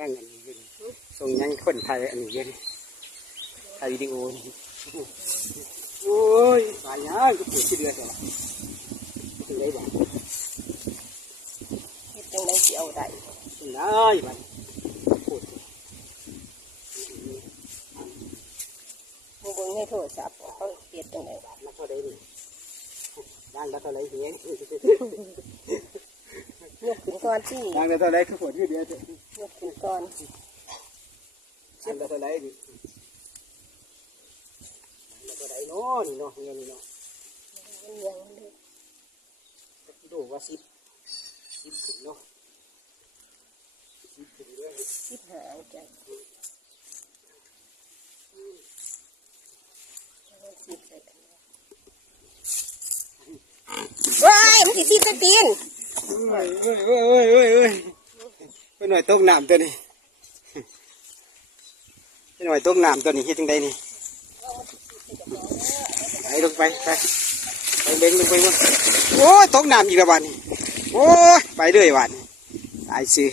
ร่างอันนี้ยังส่งยังคนไทยอันนี้ยังไทยวิดีโอนี่โอ้ยตายยังก็ปวดที่เดือดเหรอถึงได้บ้างเฮ็ดจังได๋สิเอาได้ถึงได้บ้างปวดมึงเบิ่งในโทรศัพท์เขาเฮ็ดจังได๋มาเท่าไรนี่ร่างมาเท่าไรเหี้ย ยกขึ้นก่อนสิร่างมาเท่าไรคือปวดที่เดือดยกขึ้นก่อนร่างมาเท่าไรดิมาเท่าไรเนาะนี่เนาะเงี้ยนี่เนาะมันยังเล็กดูว่าสิบขึ้นเนาะ10ขึ้นเลย15จ้ะว้ายมันสิสิตะตีนเอ้ยเป็นหน่วยตกน้ำตัวนี้เป็นหน่วยตกน้ำตัวนี้เฮ็ดจังไดนี่ไปลงไปเบ่งลงไปโอ้ยตกน้ำอีกแล้วบาดนี้โอ้ยไปเรื่อยบาดนี้ตายสิ